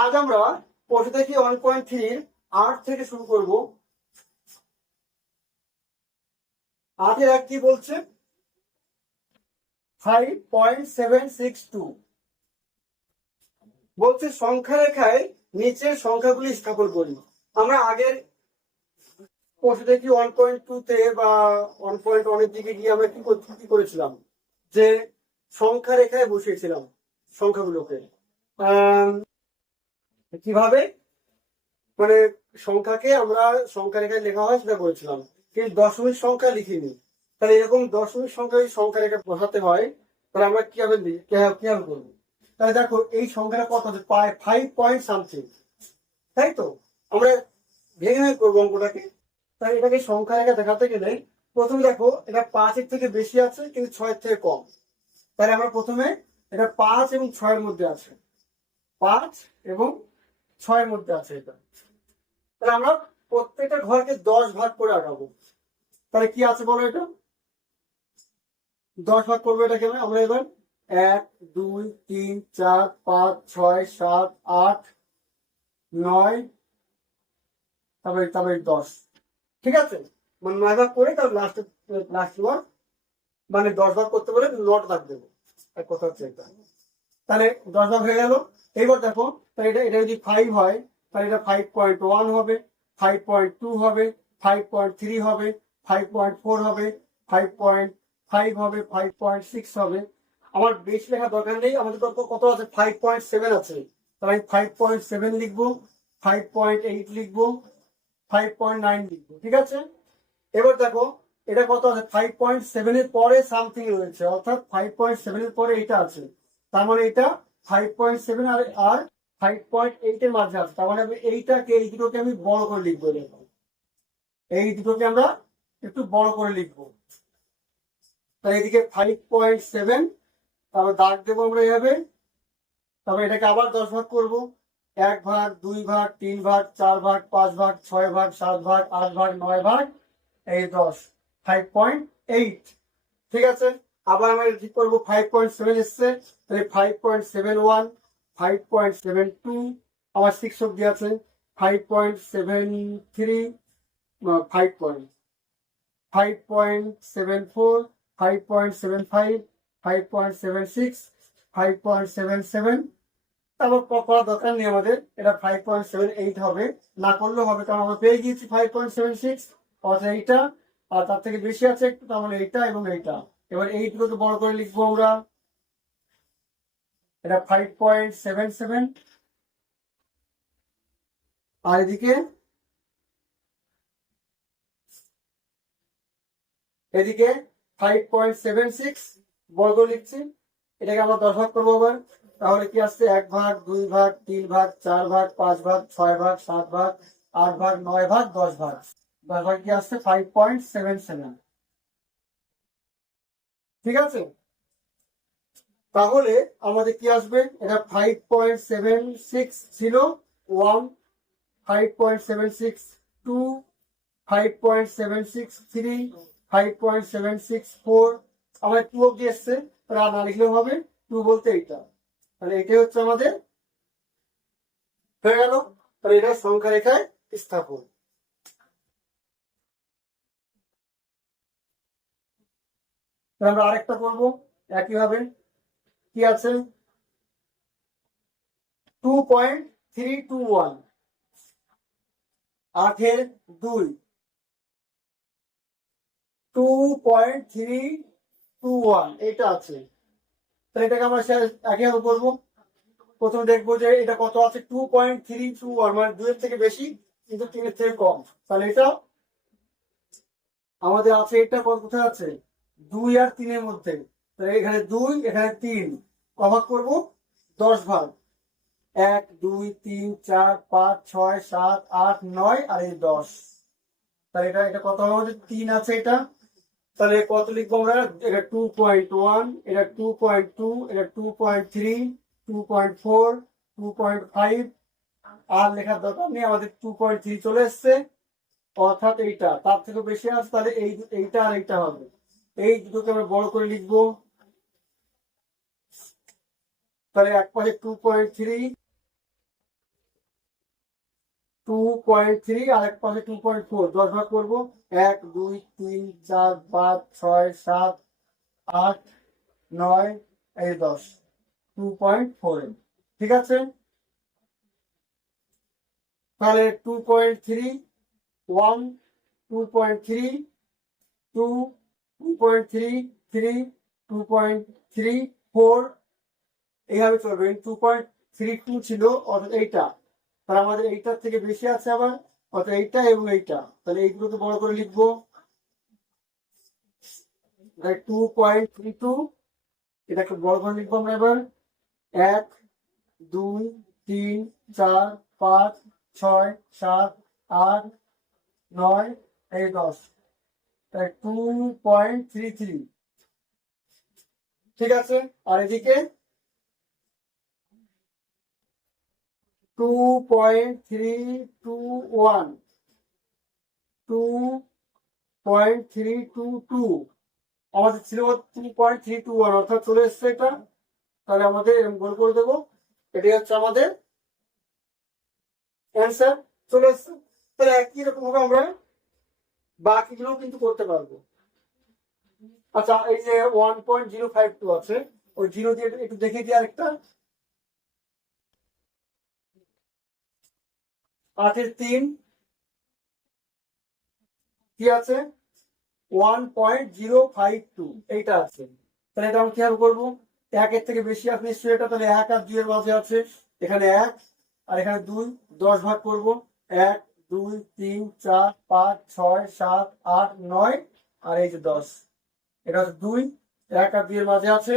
আজ আমরা পড়তে দেখি 1.3 8 থেকে শুরু করব। 8 এর কি বলছে? 5.762 বলছে সংখ্যা রেখায় নিচের সংখ্যাগুলি স্থাপন করি। আমরা আগের পড়তে দেখি 1.2 তে বা 1.1 এর দিকে গিয়ে আমরা কি করেছিলাম, যে সংখ্যা রেখায় বসিয়েছিলাম সংখ্যাগুলোকে। কিভাবে মানে সংখ্যাকে আমরা সংখ্যা রেখায় লেখা হয় সেটা করেছিলাম, কিন্তু দশমিক সংখ্যা লিখিনি। তাহলে এরকম দশমিক সংখ্যা সংখ্যা রেখা বসাতে হয়, তাহলে আমরা কিভাবে কিভাবে করবো? তাহলে দেখো এই সংখ্যাটা কত আছে, 5 পয়েন্ট সামথিং, তাই তো? আমরা ভেঙে ভেঙে করবো অঙ্কটাকে। তাই এটাকে সংখ্যা রেখা দেখাতে গেলে প্রথমে দেখো এটা 5-এর থেকে বেশি আছে কিন্তু 6-এর থেকে কম। তাহলে আমরা প্রথমে এটা 5 এবং 6-এর মধ্যে আছে, 5 এবং 6-এর মধ্যে আছে এটা। তাহলে আমরা প্রত্যেকটা ঘরকে 10 ভাগ করে আঁকাবো। তাহলে কি আছে বলো, এটা 10 ভাগ করবো। এটা কেন আমরা এবার 1 2 3 4 5 6 7 8 9 তারপরে 10, ঠিক আছে? মানে 9 ভাগ করে তার লাস্ট মানে 10 ভাগ করতে বলে নট ভাগ দেবো, এক কথা হচ্ছে এটা। তাহলে 10 ভাগ হয়ে গেল। এবার দেখো তাহলে এটা যদি 5 হয় তাহলে এটা 5.1 হবে, 5.2 হবে, 5.3 হবে, 5.4 হবে, 5.5 হবে, 5.6 হবে। আমার বেশি লেখা দরকার নেই, আমাদের কত আছে, 5.7 আছে। তাহলে আমি 5.7 লিখবো, 5.8 লিখবো, 5.9 লিখবো, ঠিক আছে? এবার দেখো এটা কত আছে, 5.7 এর পরে সামথিং রয়েছে, অর্থাৎ 5.7 এর পরে এটা আছে। তার মানে এটা 5.7 আর 5.8 এর মাঝে আছে। তার মানে আমি এই দুটোকে আমি বড় করে লিখবো। এই দুটোকে আমরা একটু বড় করে লিখবো। তাহলে এদিকে 5.7, তারপর দাগ দেবো আমরা এইভাবে। তারপর এটাকে আবার 10 ভাগ করবো, 1 ভাগ, 2 ভাগ, 3 ভাগ, 4 ভাগ, 5 ভাগ, 6 ভাগ, 7 ভাগ, 8 ভাগ, 9 ভাগ, এই 10, 5.8, ঠিক আছে? আবার আমরা ঠিক করবো, 5.7 এসছে, তাহলে 5.71, 5.72, আমার 6 অব্দি আছে, 5.73, 5.74, 5.75, 5.76, 5.77। তারপর করার দরকার নেই আমাদের, এটা 5.78 হবে, না করলেও হবে, কারণ আমরা পেয়ে গিয়েছি 5.76, অর্থাৎ এইটা। আর তার থেকে বেশি আছে একটু, তার মানে এইটা এবং এইটা। এবার এই দুটোকে বড় করে লিখবো আমরা, এটা 5.77, আর এদিকে এদিকে 5.76 বর্গ লিখছি। এটাকে আমরা 10 ভাগ করবো আবার। তাহলে কি আসছে, 1 ভাগ, 2 ভাগ, 3 ভাগ, 4 ভাগ, 5 ভাগ, 6 ভাগ, 7 ভাগ, 8 ভাগ, 9 ভাগ, 10 ভাগ। 10 ভাগ কি আসছে, 5.77, ঠিক আছে? তাহলে আমাদের কি আসবে, এটা 5.76 ছিল 1, 5.762, 5.763, 5.764, আমাদের 2 অব্দি এসছে। তাহলে না লিখলেও হবে, 2 বলতে এইটা। তাহলে এটাই হচ্ছে আমাদের হয়ে গেল। তাহলে এটা সংখ্যা রেখায় স্থাপন। আমরা আরেকটা করবো একইভাবে। কি আছে, 2.321, 8-এর 2, 2.321 এটা আছে। তাহলে এটাকে আমরা একইভাবে করবো। প্রথমে দেখবো যে এটা কত আছে, 2.321, মানে 2 এর থেকে বেশি কিন্তু 3 এর থেকে কম। তাহলে এটা আমাদের আছে, এটা কোথায় আছে, 2 আর 3 এর মধ্যে। তাহলে এখানে 2, এখানে 3, অভাগ করবো 10 ভাগ, 1 2 3 4 5 6 7 8 9 আর এই 10। তাহলে এটা কত হবে, আমাদের 3 আছে এটা। তাহলে কত লিখবো আমরা, এটা 2.1, এটা 2.2, এটা 2.3, 2.4, 2.5, আর লেখার দরকার নেই, আমাদের 2.3 চলে এসছে, অর্থাৎ এইটা তার থেকে বেশি আছে। তাহলে এইটা আর এইটা হবে, এই দুটোকে আমরা বড় করে লিখবো। তাহলে এক পাশে 2.3, 2.3 আর এক পাশে 2.4, 10 ভাগ করবো 1 2 3 4 5 6 7 8 9 এই 10, 2.4। ঠিক আছে, তাহলে 2.3 1 2.3 2 2.3 3 2.3 4 এইভাবে চলবে। 2.32 ছিল অর্থাৎ এইটা, তাহলে আমাদের এইটার থেকে বেশি আছে আবার, অর্থাৎ এইটা এবং এইটা, তাহলে এইগুলোকে বড় করে লিখবো। 2.32 এটাকে বড় করে লিখবো আমরা এবার। 1 2 3 4 5 6 7 8 9 এই 10, তাই 2.33। ঠিক আছে, আর এদিকে 2.321 2.322 আমাদের ছিল 2.321, অর্থাৎ চলে এসছে এটা। তাহলে আমাদের এরকম গোল করে দেবো, এটাই হচ্ছে আমাদের অ্যান্সার চলে এসছে। তাহলে একই রকম ভাবে আমরা বাকিগুলো কিন্তু করতে পারবো। আচ্ছা, এই যে 1.052 আছে, ওই জিরো দিয়ে একটু দেখে দিই আরেকটা। 8-এর 3 কি আছে, 1.052 এইটা আছে। তাহলে এটা আমরা কিভাবে করবো, 1-এর থেকে বেশি আছে নিশ্চয়ই এটা, তাহলে 1 আর 2 এর মাঝে আছে, এখানে 1 আর এখানে 2, 10 ভাগ করবো 1 2 3 4 5 6 7 8 9 আর এই যে 10, এটা হচ্ছে 2, 1 আর 2 এর মাঝে আছে,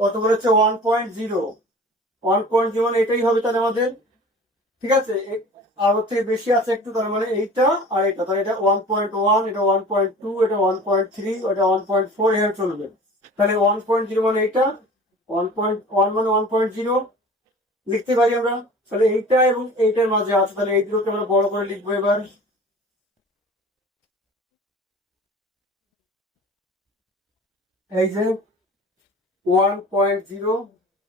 কত বলেছে 1.0, 1.0 মানে এটাই হবে তাহলে আমাদের। ঠিক আছে, আর ওর থেকে বেশি আছে একটু, তার মানে এইটা আর এটা, তাহলে এটা 1.1, এটা 1.2, এটা 1.3, এটা 1.4 এভাবে চলবে। তাহলে 1.0 মানে এইটা, 1.1 মানে 1.0 লিখতে পারি আমরা। তাহলে এইটা এবং এইটার মাঝে আছে, তাহলে এই দুটোকে আমরা বড় করে লিখবো এবার। এই যে 1.0,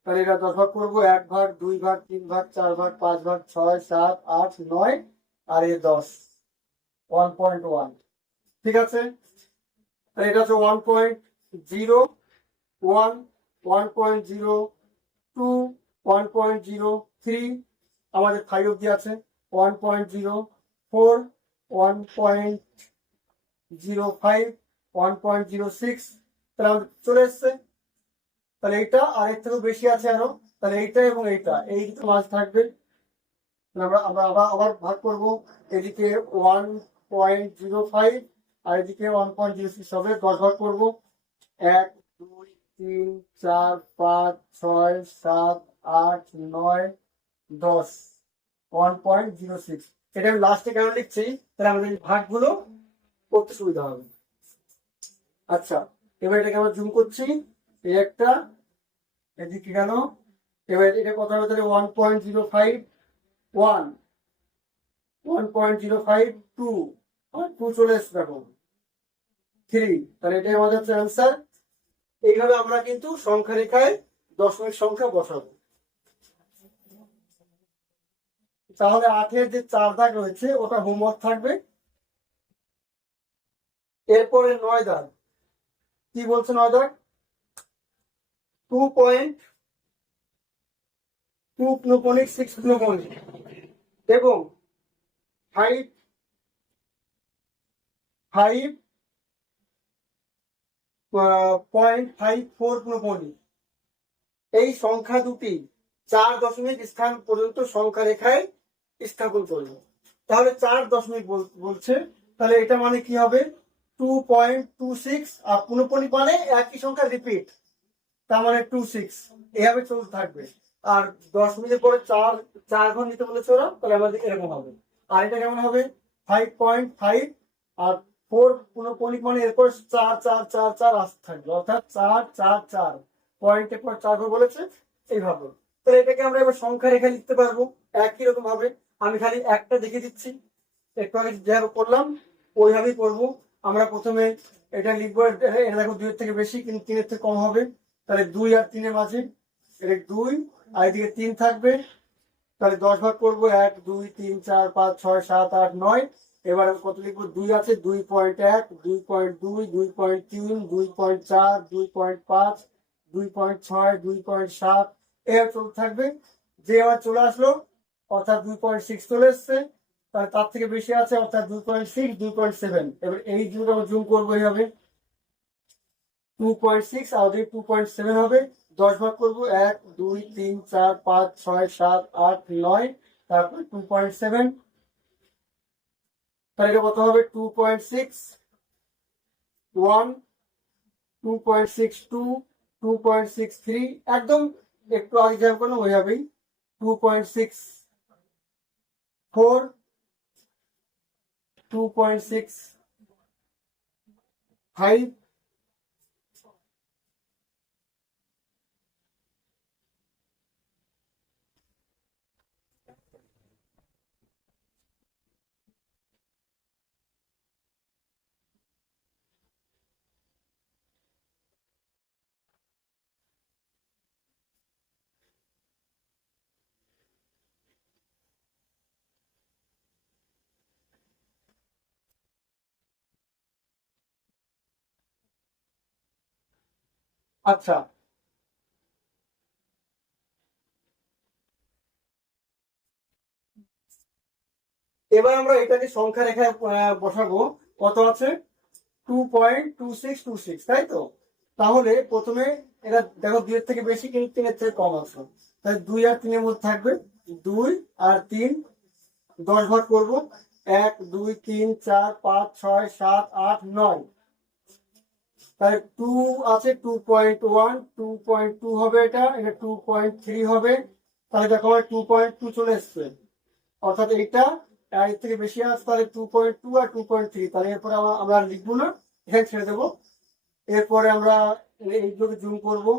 তাহলে এটা 10 ভাগ করবো, 1 ভাগ 2 ভাগ 3 ভাগ 4 ভাগ 5 ভাগ 6 7 8 9 আর এই 10, 1.1। ঠিক আছে, তাহলে এটা হচ্ছে 1.01 1.02 1.03, আমাদের 5 অব্দি আছে, 1.04 1.05 1.06, তাহলে আমাদের চলে এসছে। তাহলে এইটা আর এর থেকেও বেশি আছে আরো, তাহলে এইটা এবং এইটা এই দুটো মাঝ থাকবে। আমরা আমরা আবার আবার ভাগ করব, এদিকে 1.05 আর এদিকে 1.06 হবে, 10 ভাগ করবো 1 2 3 4 5 6 7 8 9 10, 1.06। এটা আমি লাস্টে কেন লিখছি, তাহলে আমাদের ভাগগুলো করতে সুবিধা হবে। আচ্ছা, এবার এটাকে আমরা জুম করছি, এই একটা এদিকে গেল, এবার এটা কত হবে তাহলে 1.051 1.052 আর 2 চলে এসছে দেখো 3, তাহলে এটাই আমাদের হচ্ছে অ্যান্সার। এইভাবে আমরা কিন্তু সংখ্যা রেখায় দশমিক সংখ্যা বসাবো। তাহলে 8-এর যে 4 দাগ রয়েছে ওটা হোমওয়ার্ক থাকবে। এরপরে 9 দাগ কি বলছে, 9 দাগ 2.2 এবং 5.54 এই সংখ্যা দুটি 4 দশমিক স্থান পর্যন্ত সংখ্যা রেখায় স্থাপন করবে। তাহলে 4 দশমিক বলছে, তাহলে এটা মানে কি হবে 2.26, আর পুনঃপুনিক মানে একই সংখ্যা রিপিট, তার মানে 26 এভাবে চলতে থাকবে। আর 10 মিনিটের পরে 4 ঘর নিতে বলেছে ওরা, তাহলে আমাদের এরকম হবে। আর এটা কেমন হবে 5.5 আর 4 পুনঃপুনিক মানে এরপর 4 4 4 4 আসতে থাকবে, অর্থাৎ 4 4 4 পয়েন্টের পর 4 ঘর বলেছে এইভাবে। তাহলে এটাকে আমরা এবার সংখ্যা রেখা লিখতে পারবো একই রকম ভাবে। আমি খালি একটা দেখে দিচ্ছি, একটু আগে যেভাবে করলাম ওইভাবেই করবো। আমরা প্রথমে এটা লিখবো, এটা দেখো 2 এর থেকে বেশি কিন্তু 3 এর থেকে কম হবে, তাহলে 2 আর 3 এর মাঝে এটা 2 আর এদিকে 3 থাকবে, তাহলে 10 ভাগ করবো 1 2 3 4 5 6 7 8 9। এবার কত লিখবো? 2 আছে, 2.1 2.2 2.3 2.4 2.5 2.6 2.7 এভাবে চলতে থাকবে। যে আবার চলে আসলো অর্থাৎ 2.6 চলে এসছে, তাহলে তার থেকে বেশি আছে অর্থাৎ 2.6 2.7। এবার এই দুটো জুম করবো এইভাবে 2.6 আর 2.7 হবে। 10 ভাগ করবো 1 2 3 4 5 6 7 8 9, তারপর 2.7। তাহলে এটা কত হবে? 2.6 1 2.62 2.63, একদম একটু আগে যেমন করলাম ওইভাবেই। 2.64 2.65। আচ্ছা, এবার আমরা এটাকে সংখ্যা রেখায় বসাবো। কত আছে? 2.2626, তাই তো? তাহলে প্রথমে এটা দেখো 2 এর থেকে বেশি কিন্তু 3 এর থেকে কম আছে, তাহলে 2 আর 3 এর মধ্যে থাকবে 2 আর 3। 10 ভাগ করবো 1 2 3 4 5 6 7 8 9। তাহলে 2 আছে, 2.1 2.2 হবে, এটা 2.3 হবে। তাহলে দেখো আমার 2.2 চলে এসছে, অর্থাৎ এইটা এর থেকে বেশি আসছে, তাহলে 2.2 আর 2.3। তাহলে এরপরে আমরা লিখবো না, এখানে ছেড়ে দেবো। এরপরে আমরা এইগুলোকে জুম করবো।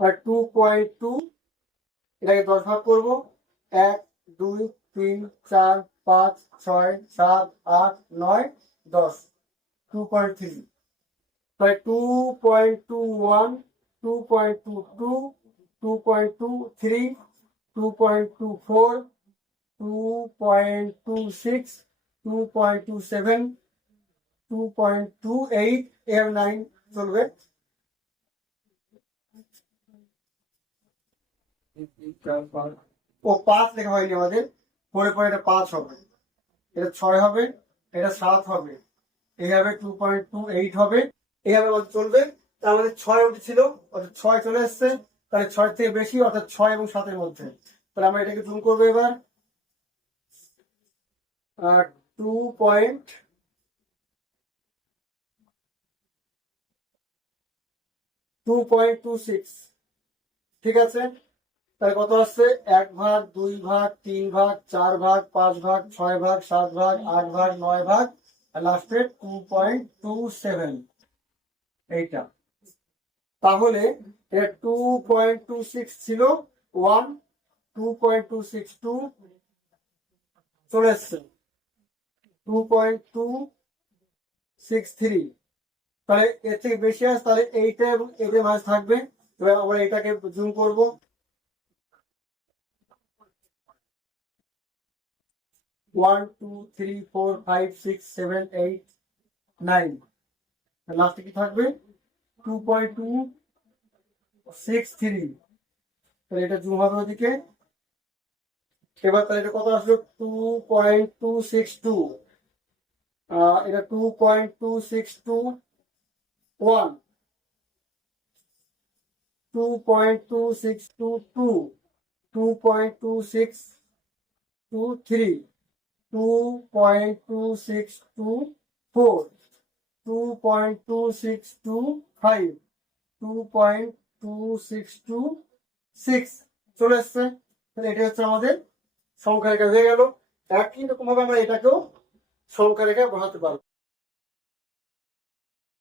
আর 2.2 এটাকে 10 ভাগ করবো 1 2 3 4 5 6 7 8 9 10, 2.3। তাহলে 2.21 2.22 2.23 2.24 2.26 2.27 2.28 এর 9 চলবে। ও 5 লেখা হয়নি আমাদের, পরে পরে এটা 5 হবে, এটা 6 হবে, এটা 7 হবে, এইভাবে 2.28 হবে, এইভাবে চলবে। তা আমাদের 6 উঠেছিল, অর্থাৎ 6 চলে এসছে, তাহলে 6 থেকে বেশি অর্থাৎ 6 এবং 7 এর মধ্যে। তাহলে আমরা এটাকে জুম করবো এবার। 2.26, ঠিক আছে। তাহলে কত আসছে? 1 ভাগ 2 ভাগ 3 ভাগ 4 ভাগ 5 ভাগ 6 ভাগ 7 ভাগ 8 ভাগ 9 ভাগ, আর লাস্টে 2.27 এইটা। তাহলে এটা 2.26 ছিল 1, 2.262 চলে এসছে 2.263। তাহলে এর থেকে বেশি আসে, তাহলে এইটা এবং এদের মাঝ থাকবে। এবার আমরা এটাকে জুম করবো। 1 2 3 4 5 6 7 8 9, লাস্টে কি থাকবে? 2.263। তাহলে এটা জুম হবে ওদিকে। এবার তাহলে এটা কত আসলো? 2.262, এটা 2.2621 2.2622 2.2623 2.2624 2.2625 2.2626 চলে এসছে। তাহলে এটা হচ্ছে আমাদের সংখ্যা রেখা হয়ে গেল। একই রকম ভাবে আমরা এটাকেও সংখ্যা রেখায় বসাতে পারবো।